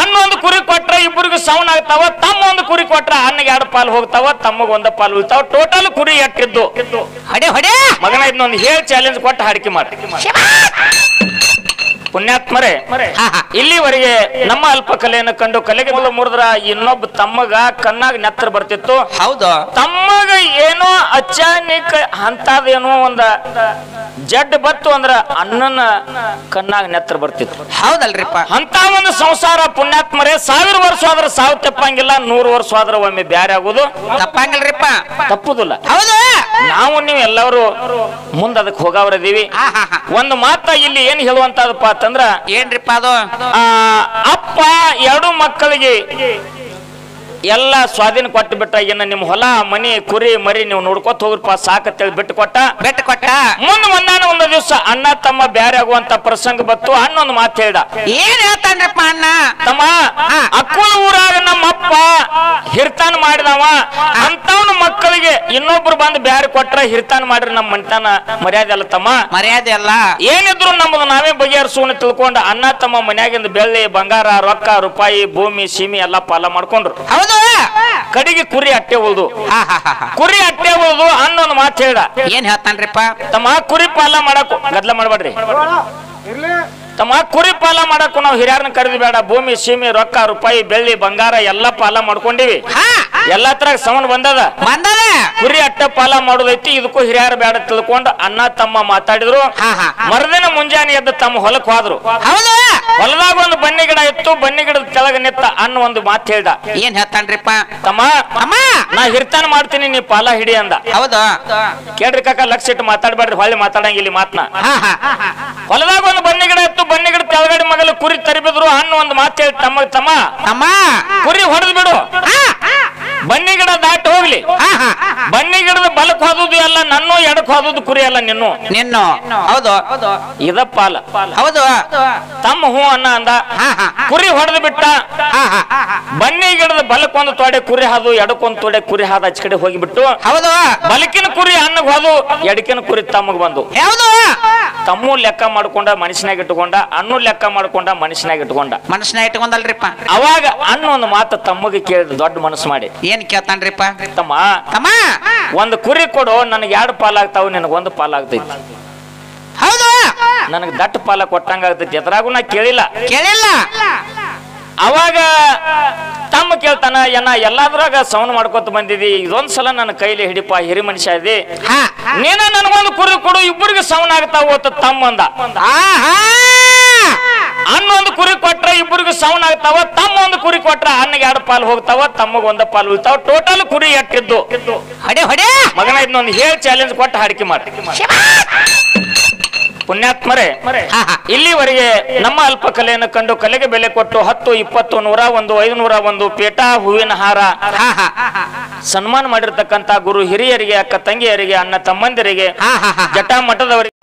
ಅಣ್ಣ ಒಂದು ಕುರಿ ಕೊಟ್ರೆ ಇಬ್ಬರಿಗೂ ಸೌನ್ ಆಗ್ತಾವ, ತಮ್ಮ ಒಂದು ಕುರಿ ಕೊಟ್ರೆ ಅಣ್ಣಗೆ 2 ಪಾಲು ಹೋಗ್ತಾವ, ತಮ್ಮಗ 1 ಪಾಲು ಉಳ್ತಾವ. ಟೋಟಲ್ ಕುರಿ ಎಟ್ಟಿದ್ದು ಮಗನ ಇದನ್ನೊಂದು ಹೇಳಿ ಚಾಲೆಂಜ್ ಕೊಟ್ಟು ಹಾಡಿಕೆ ಮಾಡಿ. ಪುಣ್ಯಾತ್ಮರೇ, ಇಲ್ಲಿವರೆಗೆ ನಮ್ಮ ಅಲ್ಪ ಕಲೆಯನ್ನು ಕಂಡು ಕಲೆಗೆ ಮುರಿದ್ರ ಇನ್ನೊಬ್ಬ ತಮ್ಮಗ ಕಣ್ಣಾಗ ನೆತ್ರ ಬರ್ತಿತ್ತು. ಹೌದು, ತಮ್ಮಗ ಏನೋ ಅಚಾನಿಕ ಅಂತದೇನೋ ಒಂದ ಜಡ್ ಬತ್ತು ಅಂದ್ರ ಅಣ್ಣನ ಕಣ್ಣಾಗ ನೆತ್ರ ಬರ್ತಿತ್ತು. ಹೌದಲ್ರಿಪ್ಪ, ಅಂತ ಒಂದು ಸಂಸಾರ ಪುಣ್ಯಾತ್ಮರೇ 1000 ವರ್ಷ ಆದ್ರೆ ಸಾವು ತಪ್ಪಂಗಿಲ್ಲ, 100 ವರ್ಷ ಆದ್ರೆ ಒಮ್ಮೆ ಬ್ಯಾರೆ ಆಗುದು ತಪ್ಪಂಗಿಲ್ರಿಪ್ಪ, ತಪ್ಪುದಿಲ್ಲ. ಹೌದು, ನಾವು ನೀವು ಎಲ್ಲರೂ ಮುಂದೆ ಅದಕ್ಕೆ ಹೋಗವ್ರದೀವಿ. ಒಂದು ಮಾತ ಇಲ್ಲಿ ಏನ್ ಹೇಳುವಂತದಪ್ಪ ಅಂತಂದ್ರ ಏನ್ರಿಪ್ಪ ಅದು? ಅಪ್ಪ 2 ಮಕ್ಕಳಿಗೆ ಎಲ್ಲ ಸ್ವಾಧೀನ ಕೊಟ್ಟು ಬಿಟ್ಟ. ಇನ್ನ ನಿಮ್ ಹೊಲ ಮನಿ ಕುರಿ ಮರಿ ನೀವು ನೋಡ್ಕೊತ ಹೋಗ್ರಪ್ಪ ಸಾಕತ್ತೇಳಿ ಬಿಟ್ಟು ಕೊಟ್ಟ. ಮುಂದೆ ಒಂದು ದಿವಸ ಅಣ್ಣ ತಮ್ಮ ಬ್ಯಾರೆ ಆಗುವಂತ ಪ್ರಸಂಗ ಬತ್ತು. ಅಣ್ಣ ಒಂದು ಮಾತು ಹೇಳ್ದ. ಏನ್ ಹೇಳ್ತಾನ್ರಿಪ್ಪ ಅಣ್ಣ? ತಮ್ಮ, ಅಕ್ಕುಳ ಊರಾಗ ನಮ್ಮ ಅಪ್ಪ ಹಿರ್ತಾನ ಮಾಡಿದವ, ಅಂತವನ ಮಕ್ಕಳಿಗೆ ಇನ್ನೊಬ್ರು ಬಂದು ಬ್ಯಾರೆ ಕೊಟ್ರ ಹಿರ್ತಾನ ಮಾಡ್ರಿ ನಮ್ಮ ಮನಿತನ ಮರ್ಯಾದೆ ಅಲ್ಲ ತಮ್ಮ, ಮರ್ಯಾದೆ ಅಲ್ಲ. ಏನಿದ್ರು ನಮ್ಮದು ನಾವೇ ಬಗೆಹರಿಸುವನ್ನ ತಿಳ್ಕೊಂಡು ಅಣ್ಣ ತಮ್ಮ ಮನ್ಯಾಗಿಂದ ಬೆಳ್ಳಿ ಬಂಗಾರ ರೊಕ್ಕ ರೂಪಾಯಿ ಭೂಮಿ ಸೀಮಿ ಎಲ್ಲಾ ಪಾಲ ಮಾಡ್ಕೊಂಡ್ರು. ಕಡೆಗೆ ಕುರಿ ಅಟ್ಟೆ ಉಳ್ದು ಅನ್ನೊಂದು ಮಾತು ಹೇಳ್ದ. ಏನ್ ಹೇಳ್ತಾನ್ರಿಪ್ಪ? ತಮ್ಮ ಕುರಿ ಪಾಲ ಮಾಡಕು ಗದ್ಲ ಮಾಡ್ಬೇಡ್ರಿ ತಮ್ಮ, ಕುರಿ ಪಾಲ ಮಾಡಕು ನಾವು ಹಿರಿಯರನ್ನ ಕರೆದು ಬೇಡ. ಭೂಮಿ ಸೀಮೆ ರೊಕ್ಕ ರೂಪಾಯಿ ಬೆಳ್ಳಿ ಬಂಗಾರ ಎಲ್ಲಾ ಪಾಲ ಮಾಡ್ಕೊಂಡಿವಿ, ಎಲ್ಲಾ ತರ ಸವನ್ ಬಂದದ. ಕುರಿ ಅಟ್ಟ ಪಾಲ ಮಾಡೋದೈತಿ, ಇದಕ್ಕೂ ಹಿರಿಯರ ಬೇಡ ತಿಳ್ಕೊಂಡು ಅಣ್ಣ ತಮ್ಮ ಮಾತಾಡಿದ್ರು. ಮರದಿನ ಮುಂಜಾನೆ ಎದ್ದು ತಮ್ಮ ಹೊಲಕ್ ಹೋದ್ರು. ಹೊಲದಾಗ ಒಂದು ಬನ್ನಿ ಗಿಡ ಇತ್ತು, ಬನ್ನಿ ಗಿಡದ ಕೆಳಗ ನಿತ್ತ ಅನ್ನ ಒಂದು ಮಾತು ಹೇಳ್ದ. ಏನ್ ಹೇಳ್ತಾನ್ರಿಪ್ಪ? ತಮ್ಮ, ನಾ ಹಿರ್ತಾನ ಮಾಡ್ತೀನಿ, ನೀ ಪಾಲ ಹಿಡಿ ಅಂದ. ಹೌದು, ಕೇಳ್ರಿ ಕಾಕ, ಲಕ್ಷ ಇಟ್ಟು ಮಾತಾಡ್ಬೇಡ್ರಿ, ಹೊಳ್ಳಿ ಮಾತಾಡಂಗ ಇಲ್ಲಿ ಮಾತ್ನ. ಹೊಲದಾಗ ಒಂದು ಬನ್ನಿ ಗಿಡ ಇತ್ತು, ಬನ್ನಿ ಗಿಡ ಕೆಳಗಡೆ ಮಗಲು ಕುರಿ ತರಿಬಿದ್ರು. ಅನ್ನ ಒಂದು ಮಾತು ಹೇಳಿ, ತಮ್ಮ ಕುರಿ ಹೊಡೆದ್ ಬಿಡು, ಬನ್ನಿ ಗಿಡ ದಾಟಿ ಹೋಗ್ಲಿ. ಬನ್ನಿ ಗಿಡದ ಬಲಕ್ ಹೋದುದು ಎಲ್ಲ ನನ್ನು, ಎಡಕ್ ಹೋದುದು ಕುರಿ ಎಲ್ಲ ನಿನ್ನು. ಹೌದು, ಇದ ಪಾಲ. ಹೌದು, ತಮ್ಮ ಹೂ ಅನ್ನ ಅಂದ. ಕುರಿ ಹೊಡೆದು ಬಿಟ್ಟ. ಬನ್ನಿ ಗಿಡದ ಬಲಕ್ ಒಂದು ತೊಡೆ ಕುರಿ ಹಾದು, ಎಡಕ್ಕೊಂದು ತೊಡೆ ಕುರಿ ಹಾದು ಆಚ ಕಡೆ ಹೋಗಿಬಿಟ್ಟು. ಹೌದು, ಬಲಕಿನ ಕುರಿ ಅನ್ನಗ್ ಹೋದು, ಎಡಕಿನ ಕುರಿ ತಮ್ಮಗ್ ಬಂದು. ತಮ್ಮು ಲೆಕ್ಕ ಮಾಡ್ಕೊಂಡ ಮನುಷ್ಯನಾಗ ಇಟ್ಕೊಂಡ, ಅಣ್ಣು ಲೆಕ್ಕ ಮಾಡ್ಕೊಂಡ ಮನುಷ್ಯನಾಗ ಇಟ್ಕೊಂಡಲ್ರಿಪ್ಪ. ಅವಾಗ ಅಣ್ಣ ಒಂದು ಮಾತು ತಮ್ಮಗೆ ಕೇಳಿದ ದೊಡ್ಡ ಮನಸ್ಸು ಮಾಡಿ. ಏನ್ ಕೇಳ್ತಾನ್ರಿಪ್ಪ? ತಮ್ಮ, ಒಂದು ಕುರಿ ಕೊಡು, ನನಗೆ 2 ಪಾಲ ಆಗ್ತಾವ, ನಿನಗೊಂದು ಪಾಲ ಆಗ್ತೈತಿ. ಹೌದು, ನನಗೆ ದಟ್ಟ ಪಾಲ ಕೊಟ್ಟಂಗ ಆಗ್ತೈತಿ. ಎದ್ರಾಗೂ ನಾ ಕೇಳಿಲ್ಲ. ಅವಾಗ ತಮ್ಮ ಕೇಳ್ತಾನ, ಏನ ಎಲ್ಲಾದ್ರಾಗ ಸೌನ್ ಮಾಡ್ಕೊತ ಬಂದಿದಿ, ಇದೊಂದ್ಸಲ ನನ್ನ ಕೈಲಿ ಹಿಡಿಪ, ಹಿರಿ ಮನುಷ್ಯ ಇದಿ, ನೀನ ನನಗೊಂದು ಕುರಿ ಕೊಡು, ಇಬ್ಬರಿಗೆ ಸೌನ್ ಆಗ್ತಾವ ತಮ್ಮ ಅಂದ. ಅನ್ನೊಂದು ಕುರಿ ಕೊಟ್ರ ಇಬ್ಬರಿಗೂ ಸೌನ್ ಆಗ್ತಾವ, ತಮ್ಮ ಒಂದು ಕುರಿ ಕೊಟ್ರ ಅಣ್ಣಗೆ 2 ಪಾಲು ಹೋಗ್ತಾವ, ತಮ್ಮಗ 1 ಪಾಲು ಉಳ್ತಾವ. ಟೋಟಲ್ ಕುರಿ ಎಟ್ಟಿದ್ದು ಮಗನ ಇದನ್ನೊಂದು ಹೇಳಿ ಚಾಲೆಂಜ್ ಕೊಟ್ಟು ಹಾಡಿಕೆ ಮಾಡಿ. ಪುಣ್ಯಾತ್ಮರೇ, ಇಲ್ಲಿವರೆಗೆ ನಮ್ಮ ಅಲ್ಪ ಕಲೆಯನ್ನು ಕಂಡು ಕಲೆಗೆ ಬೆಲೆ ಕೊಟ್ಟು 10, 20, 101, 501 ಪೇಟ ಹೂವಿನ ಹಾರ ಸನ್ಮಾನ ಮಾಡಿರ್ತಕ್ಕಂತ ಗುರು ಹಿರಿಯರಿಗೆ, ಅಕ್ಕ ತಂಗಿಯರಿಗೆ, ಅಣ್ಣ ತಮ್ಮಂದಿರಿಗೆ, ಜಟ ಮಠದವರಿಗೆ,